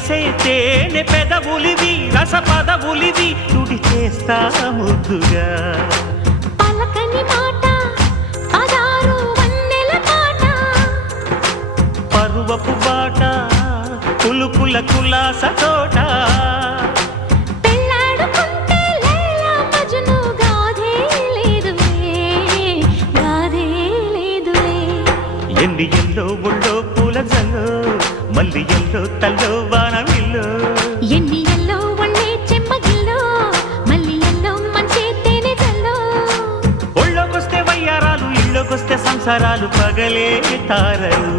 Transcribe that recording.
చేసే తేనె పెదవులివి రస పదవులివి తుడి చేస్తా ముద్దుగా పలకని మాట పదారు వన్నెల పాట పరువపు బాట కులుకుల కులాస తోట పెళ్ళాడుకుంటే లైలా మజ్ను గాథే లేదులే ఎండి ఎల్లో ఒళ్ళో పూల జల్లో మల్లి ఎల్లో తల్లో వానవిల్లో ఎన్ని ఎల్లో ఒళ్ళే చెమ్మగిల్లో మల్లి ఎల్లో మంచి తేనె జల్లో ఒళ్ళోకొస్తే వయ్యారాలు ఇళ్ళోకొస్తే సంసారాలు పగలే తారలు